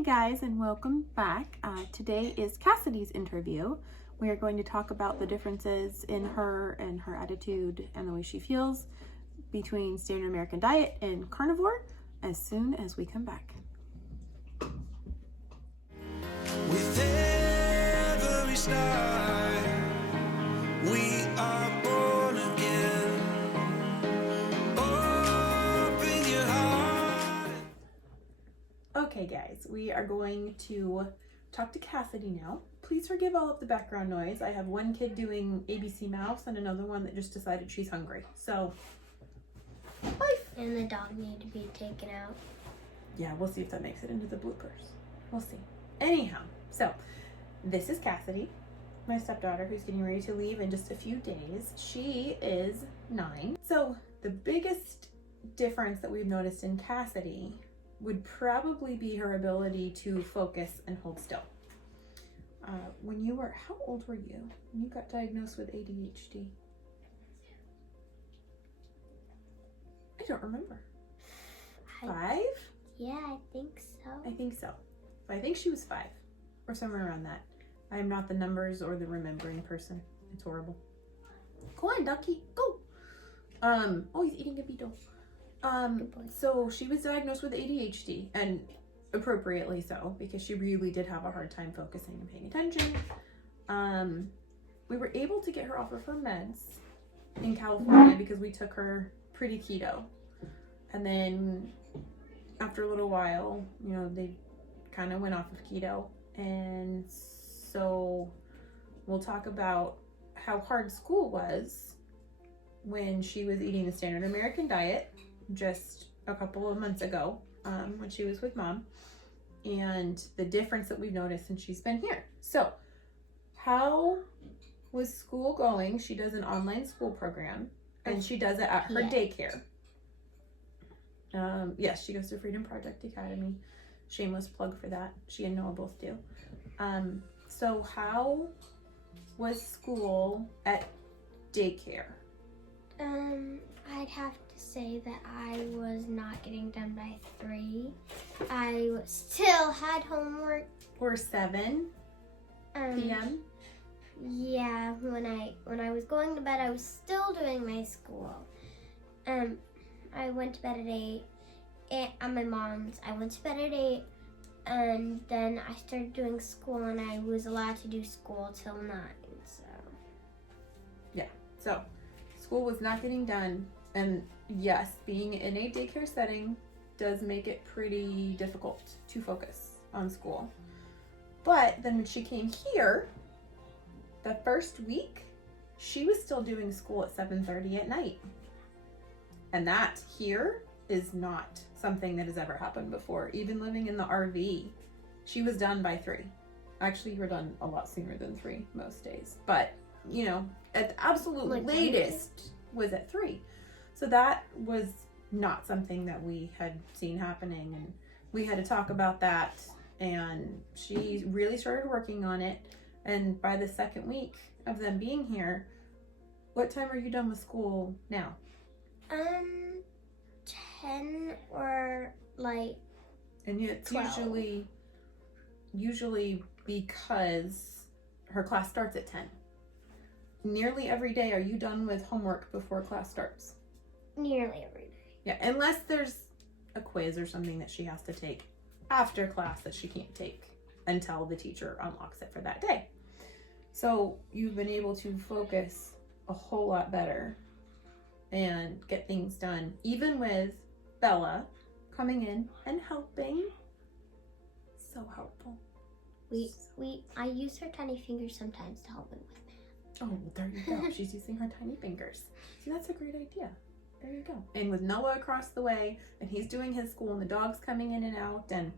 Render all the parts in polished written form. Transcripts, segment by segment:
Hey guys, and welcome back. Today is Cassidy's interview. We are going to talk about the differences in her and her attitude and the way she feels between standard American diet and carnivore as soon as we come back. With every start, we are born again. Open your heart. Okay guys, we are going to talk to Cassidy now. Please forgive all of the background noise. I have one kid doing ABC Mouse and another one that just decided she's hungry. So, life. And the dog needed to be taken out. Yeah, we'll see if that makes it into the bloopers. We'll see. Anyhow, so this is Cassidy, my stepdaughter, who's getting ready to leave in just a few days. She is 9. So the biggest difference that we've noticed in Cassidy would probably be her ability to focus and hold still. When you were, how old were you when you got diagnosed with ADHD? I don't remember. 5? Yeah, I think so. I think so. I think she was 5 or somewhere around that. I am not the numbers or the remembering person. It's horrible. Go on, ducky, go. Oh, he's eating a beetle. Good boy. So she was diagnosed with ADHD, and appropriately so, because she really did have a hard time focusing and paying attention. We were able to get her off of her meds in California because we took her pretty keto. And then after a little while, you know, they kind of went off of keto. And so we'll talk about how hard school was when she was eating the standard American diet just a couple of months ago, when she was with mom, and the difference that we've noticed since she's been here. So how was school going? She does an online school program, and she does it at her daycare. Yes, she goes to Freedom Project Academy. Shameless plug for that. She and Noah both do. So how was school at daycare? I'd have to say that I was not getting done by 3. I still had homework. Or 7 p.m.? Yeah, when I was going to bed, I was still doing my school. I went to bed at 8 at my mom's. I went to bed at 8, and then I started doing school, and I was allowed to do school till 9. So Yeah. So school was not getting done, and yes, being in a daycare setting does make it pretty difficult to focus on school. But then when she came here, the first week, she was still doing school at 7:30 at night. And that here is not something that has ever happened before. Even living in the RV, she was done by 3. Actually, you were done a lot sooner than 3 most days. But, you know, at the absolute latest was at 3. So that was not something that we had seen happening. And we had to talk about that. And she really started working on it. And by the second week of them being here, what time are you done with school now? 10 or like. And it's 12. usually because her class starts at 10. Nearly every day, are you done with homework before class starts? Nearly every day. Yeah, unless there's a quiz or something that she has to take after class that she can't take until the teacher unlocks it for that day. So you've been able to focus a whole lot better and get things done, even with Bella coming in and helping. So helpful. I use her tiny fingers sometimes to help me with math. Oh, there you go. She's using her tiny fingers. See, that's a great idea. There you go. And with Noah across the way, and he's doing his school, and the dog's coming in and out, and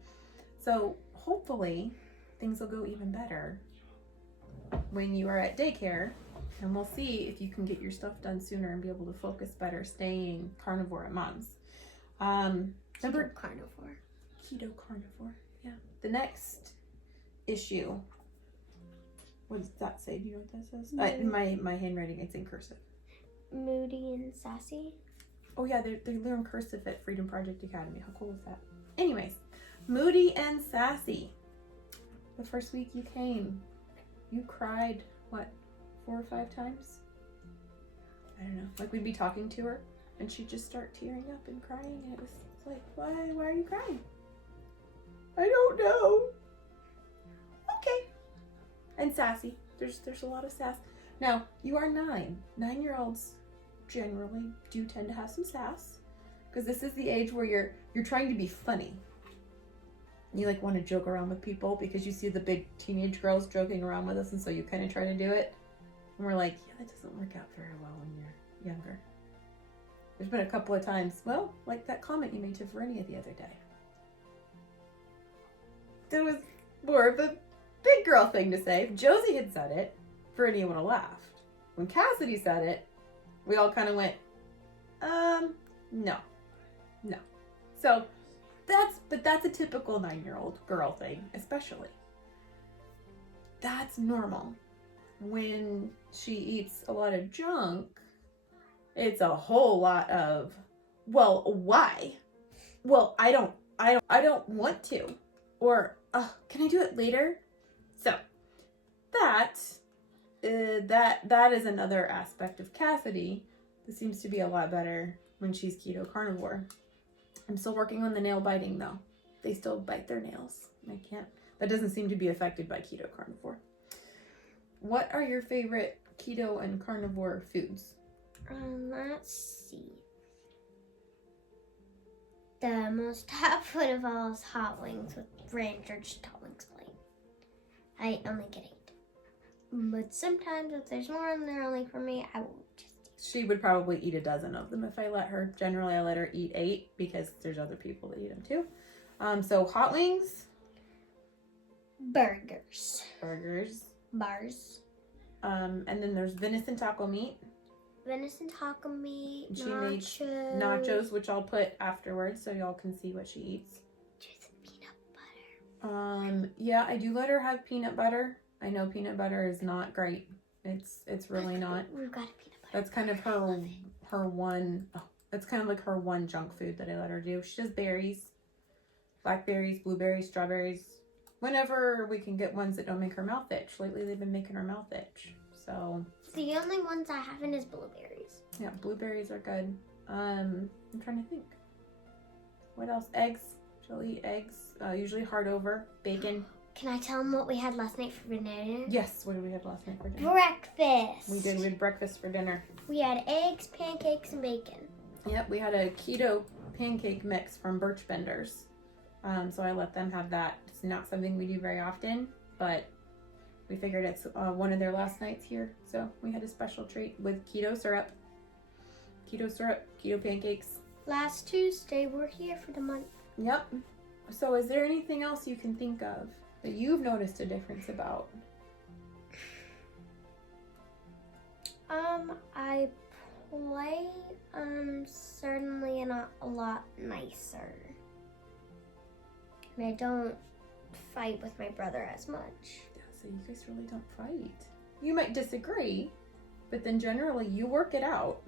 so hopefully things will go even better when you are at daycare, and we'll see if you can get your stuff done sooner and be able to focus better staying carnivore at mom's. Remember Carnivore. Keto carnivore. Yeah. The next issue. What does that say? Do you know what that says? In my handwriting, it's in cursive. Moody and sassy. Oh yeah, they learn cursive at Freedom Project Academy. How cool is that? Anyways, Moody and sassy. The first week you came, you cried, what, 4 or 5 times? I don't know. Like, we'd be talking to her, and she'd just start tearing up and crying, and it was like, why are you crying? I don't know. Okay. And sassy. There's a lot of sass. Now, you are 9. 9-year-olds generally do tend to have some sass, because this is the age where you're trying to be funny. You like want to joke around with people because you see the big teenage girls joking around with us, and so you kind of try to do it. And we're like, yeah, that doesn't work out very well when you're younger. There's been a couple of times, well, like that comment you made to Verinia the other day. It was more of a big girl thing to say. If Josie had said it, Verinia would have laughed. When Cassidy said it, we all kind of went, no. So that's a typical 9-year-old girl thing, especially. That's normal. When she eats a lot of junk, it's a whole lot of, well, why? Well, I don't want to. Or, can I do it later? So, that is another aspect of Cassidy that seems to be a lot better when she's keto carnivore. I'm still working on the nail biting though. They still bite their nails. That doesn't seem to be affected by keto carnivore. What are your favorite keto and carnivore foods? Let's see. The most top food of all is hot wings with ranch or just hot wings plain. I only get 8. But sometimes if there's more and they're only for me, I will just eat. She would probably eat a dozen of them if I let her. Generally, I let her eat 8 because there's other people that eat them too. So hot wings. Burgers. Bars. And then there's venison taco meat. Venison taco meat. She makes nachos, which I'll put afterwards so y'all can see what she eats. Just peanut butter. Yeah, I do let her have peanut butter. I know peanut butter is not great. It's really not. We've got a peanut butter. That's kind of her one. Oh, that's kind of like her one junk food that I let her do. She does berries, blackberries, blueberries, strawberries. Whenever we can get ones that don't make her mouth itch. Lately, they've been making her mouth itch. So the only ones I haven't is blueberries. Yeah, blueberries are good. I'm trying to think. What else? Eggs. She'll eat eggs. Usually hard over. Bacon. Can I tell them what we had last night for dinner? Yes. What did we have last night for dinner? Breakfast. We did. We had breakfast for dinner. We had eggs, pancakes, and bacon. Yep. We had a keto pancake mix from Birch Benders. So I let them have that. It's not something we do very often, but we figured it's one of their last nights here. So we had a special treat with keto syrup, keto pancakes. Last Tuesday, we're here for the month. Yep. So is there anything else you can think of that you've noticed a difference about? I play, certainly not a lot nicer. And I don't fight with my brother as much. Yeah, so you guys really don't fight. You might disagree, but then generally you work it out.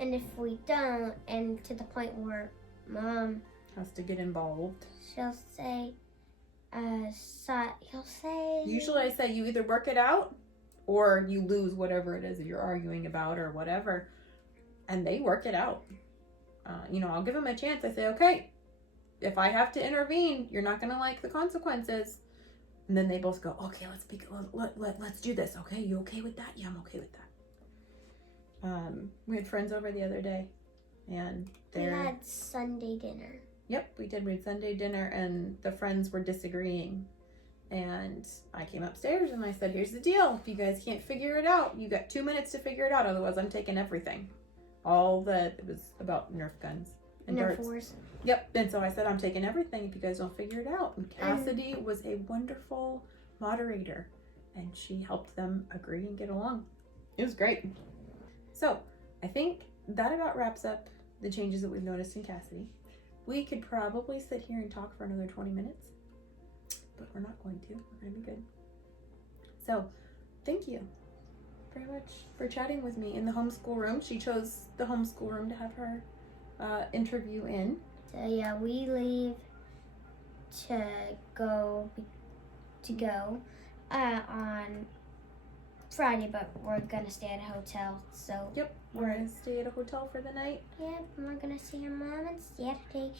And if we don't, and to the point where Mom has to get involved, she'll say, he'll say... Usually I say you either work it out or you lose whatever it is that you're arguing about or whatever. And they work it out. I'll give them a chance. I say, okay, if I have to intervene, you're not going to like the consequences. And then they both go, okay, let's do this. Okay, you okay with that? Yeah, I'm okay with that. We had friends over the other day, and we had Sunday dinner. Yep, we did. We had Sunday dinner, and the friends were disagreeing. And I came upstairs and I said, here's the deal. If you guys can't figure it out, you got 2 minutes to figure it out. Otherwise, I'm taking everything. It was about Nerf guns and Nerf darts. wars. Yep. And so I said, I'm taking everything if you guys don't figure it out. And Cassidy was a wonderful moderator, and she helped them agree and get along. It was great. So I think that about wraps up the changes that we've noticed in Cassidy. We could probably sit here and talk for another 20 minutes, but we're not going to. We're going to be good. So thank you very much for chatting with me in the homeschool room. She chose the homeschool room to have her interview in. So yeah, we leave to go on Friday, but we're gonna stay at a hotel. So Yep, we're gonna stay at a hotel for the night. yeah, we're gonna see our mom on Saturday.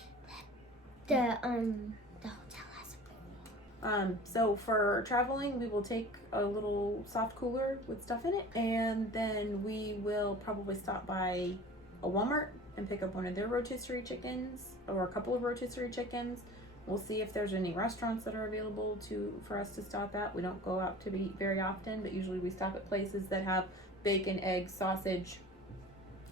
The hotel has a pool. So for traveling, we will take a little soft cooler with stuff in it, and then we will probably stop by a Walmart and pick up one of their rotisserie chickens or a couple of rotisserie chickens. We'll see if there's any restaurants that are available for us to stop at. We don't go out to eat very often, but usually we stop at places that have bacon, eggs, sausage,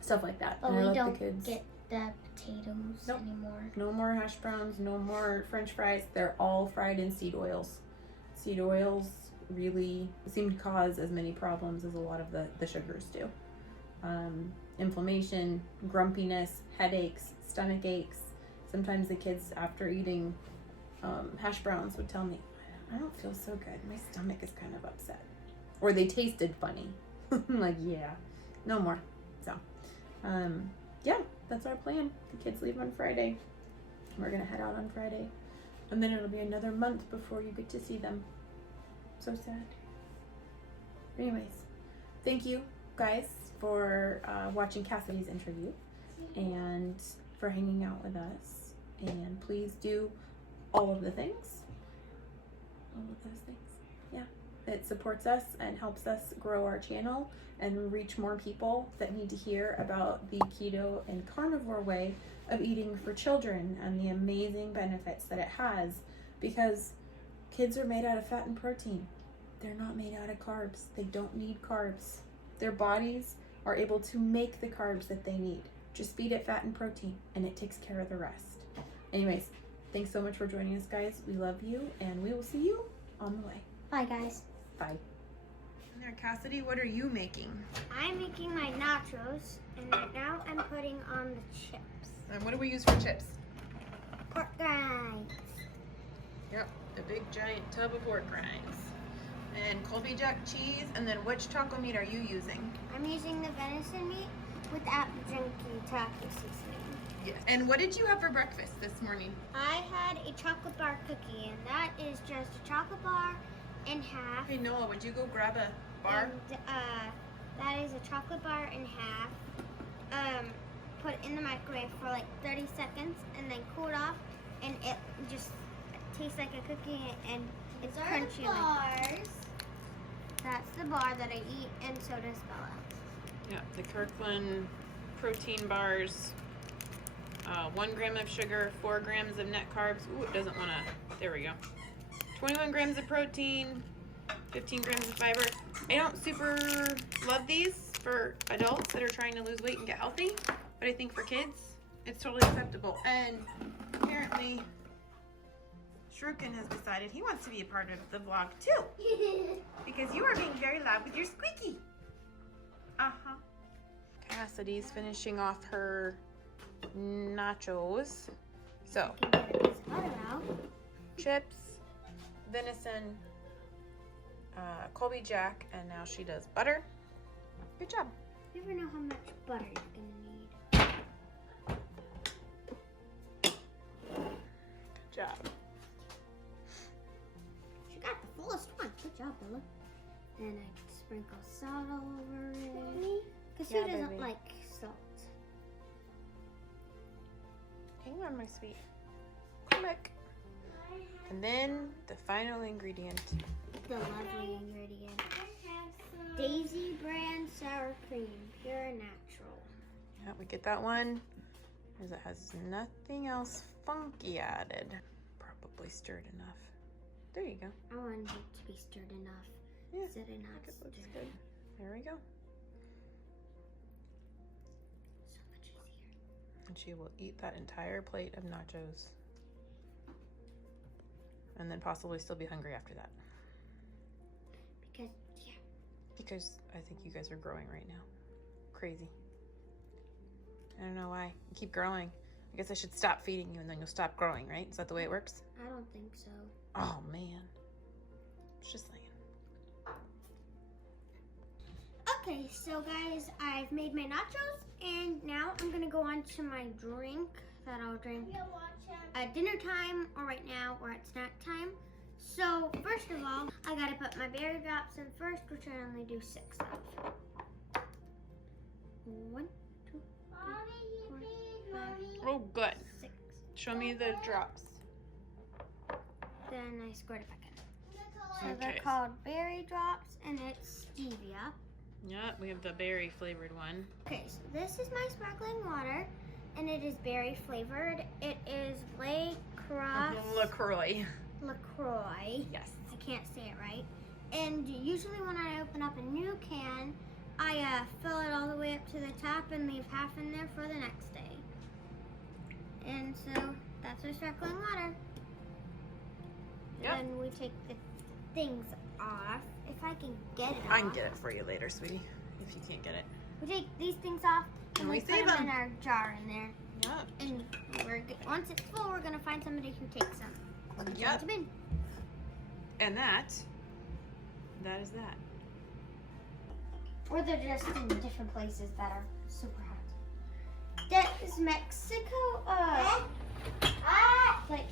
stuff like that. But And I we let don't the kids get the potatoes Nope. anymore. No more hash browns, no more French fries. They're all fried in seed oils. Seed oils really seem to cause as many problems as a lot of the sugars do. Inflammation, grumpiness, headaches, stomach aches. Sometimes the kids, after eating hash browns, would tell me, I don't feel so good. My stomach is kind of upset. Or they tasted funny. I'm like, yeah, no more. So, yeah, that's our plan. The kids leave on Friday. We're gonna head out on Friday. And then it'll be another month before you get to see them. So sad. Anyways, thank you guys for watching Cassidy's interview and for hanging out with us. And please do all of the things. All of those things. Yeah. It supports us and helps us grow our channel and reach more people that need to hear about the keto and carnivore way of eating for children and the amazing benefits that it has, because kids are made out of fat and protein. They're not made out of carbs. They don't need carbs. Their bodies are able to make the carbs that they need. Just feed it fat and protein and it takes care of the rest. Anyways, thanks so much for joining us, guys. We love you and we will see you on the way. Bye, guys. Bye. And there, Cassidy, what are you making? I'm making my nachos, and right now I'm putting on the chips. And what do we use for chips? Pork rinds. Yep, a big giant tub of pork rinds. And Colby Jack cheese, and then which taco meat are you using? I'm using the venison meat without the junky taco seasoning. Yes. And what did you have for breakfast this morning? I had a chocolate bar cookie, and that is just a chocolate bar in half. Hey Noah, would you go grab a bar? And that is a chocolate bar in half. Put it in the microwave for like 30 seconds, and then cool it off, and it just tastes like a cookie, and it's crunchy. Bars. That's the bar that I eat, and so does Bella. Yeah, the Kirkland protein bars. 1 gram of sugar, 4 grams of net carbs. Ooh, it doesn't want to. There we go. 21 grams of protein, 15 grams of fiber. I don't super love these for adults that are trying to lose weight and get healthy, but I think for kids, it's totally acceptable. And apparently, Shrukin has decided he wants to be a part of the vlog too, because you are being very loud with your squeaky. Uh-huh. Cassidy's finishing off her nachos. So, chips, venison, Colby Jack, and now she does butter. Good job. You never know how much butter you're gonna need. Good job. She got the fullest one. Good job, Bella. And I can sprinkle salt all over it. Because Yeah, who doesn't baby. like salt? Hang on, my sweet. Come back. And then the final ingredient. The lovely ingredient. Daisy brand sour cream, pure natural. Yeah, we get that one because it has nothing else funky added. Probably stirred enough. There you go. I wanted it to be stirred enough. Yeah, Is it not it looks stirred? good. There we go. So much easier. And she will eat that entire plate of nachos. And then possibly still be hungry after that. Because, yeah. Because I think you guys are growing right now. Crazy. I don't know why. You keep growing. I guess I should stop feeding you and then you'll stop growing, right? Is that the way it works? I don't think so. Oh, man. It's just saying. Okay, so guys, I've made my nachos, and now I'm gonna go on to my drink that I'll drink at dinner time or right now or at snack time. So first of all, I gotta put my berry drops in first, which I only do 6 of. 1, 2, 3, 4, 5, Oh, good. 6. Show me the drops. Then I squirt it back in. So Okay. they're called berry drops, and it's stevia. Yeah, we have the berry flavored one. Okay, so this is my sparkling water, and it is berry flavored. It is LaCroix. LaCroix. Yes. I can't say it right. And usually when I open up a new can, I fill it all the way up to the top and leave half in there for the next day. And so that's our sparkling water. Yep. Then we take the things off. If I can get it I can off. get it for you later, sweetie, if you can't get it. We take these things off and we we put save them them. in our jar in there. Yep. And once it's full, we're gonna find somebody who takes them. Yep. Them in. And that is that. Or they're just in different places that are super hot. That is Mexico. Like,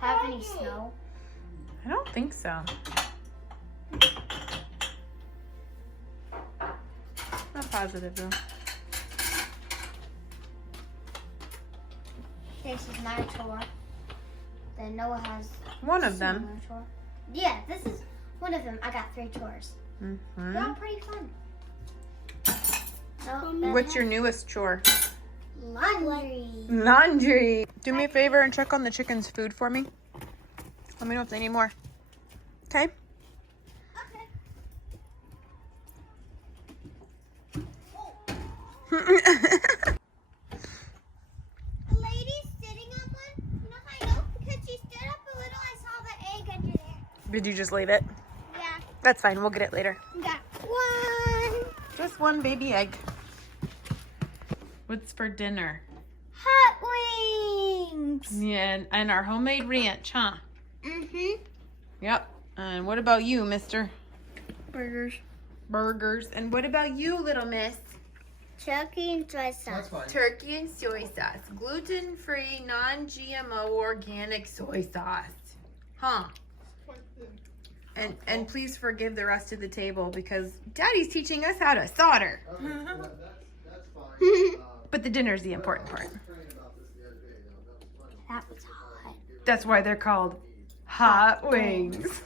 have any snow? I don't think so. Not positive though. This is my chore. Then Noah has One of them. similar chore. Yeah, this is one of them. I got 3 chores. Mm-hmm. They're all pretty fun. So, What's your newest chore? laundry? Laundry. Do me a favor and check on the chicken's food for me. Let me know if they need more. Okay? The lady's sitting on one. You know how I know? Because she stood up a little. I saw the egg under there. Did you just leave it? Yeah. That's fine. We'll get it later. Got one. Just one baby egg. What's for dinner? Hot wings. Yeah, and our homemade ranch, huh? Mm-hmm. Yep. And what about you, mister? Burgers. Burgers. And what about you, little miss? Turkey and soy sauce. Turkey and soy sauce. Gluten-free, non-GMO, organic soy sauce. Huh? And please forgive the rest of the table because Daddy's teaching us how to solder. Okay, that's fine. But the dinner's the important part. That was hot. That's why they're called hot wings.